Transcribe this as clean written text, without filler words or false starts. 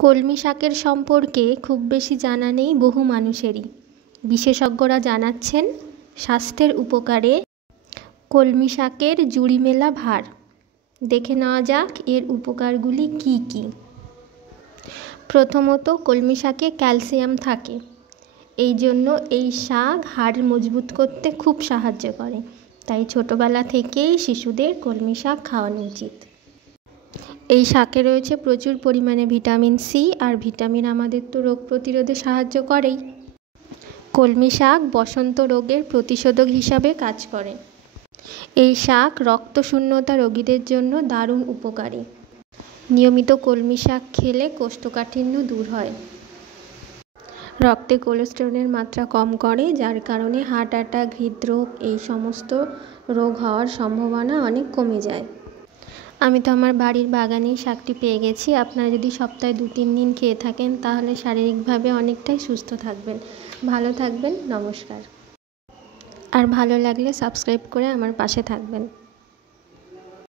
কলমি শাকের সম্পর্কে খুব বেশি জানা নেই বহু মানুষেরই। বিশেষজ্ঞরা জানাচ্ছেন স্বাস্থ্যের উপকারে কলমি শাকের জুড়ি মেলা ভার। দেখে নেওয়া যাক এর উপকারগুলি কি কি। প্রথমত, কলমি শাকে ক্যালসিয়াম থাকে, এই জন্য এই শাক হাড় মজবুত করতে খুব সাহায্য করে। তাই ছোটোবেলা থেকেই শিশুদের কলমি শাক খাওয়ানো উচিত। এই শাকে রয়েছে প্রচুর পরিমাণে ভিটামিন সি, আর ভিটামিন আমাদের তো রোগ প্রতিরোধে সাহায্য করেই। কলমি শাক বসন্ত রোগের প্রতিষেধক হিসাবে কাজ করে। এই শাক রক্তশূন্যতা রোগীদের জন্য দারুণ উপকারী। নিয়মিত কলমি শাক খেলে কোষ্ঠকাঠিন্য দূর হয়। রক্তে কোলেস্টেরলের মাত্রা কম করে, যার কারণে হার্ট অ্যাটাক, হৃদরোগ এই সমস্ত রোগ হওয়ার সম্ভাবনা অনেক কমে যায়। আমি তো আমার বাড়ির বাগানেই শাকটি পেয়ে গেছি। আপনারা যদি সপ্তাহে 2-3 দিন খেয়ে থাকেন তাহলে শারীরিকভাবে অনেকটাই সুস্থ থাকবেন। ভালো থাকবেন। নমস্কার। আর ভালো লাগলে সাবস্ক্রাইব করে আমার পাশে থাকবেন।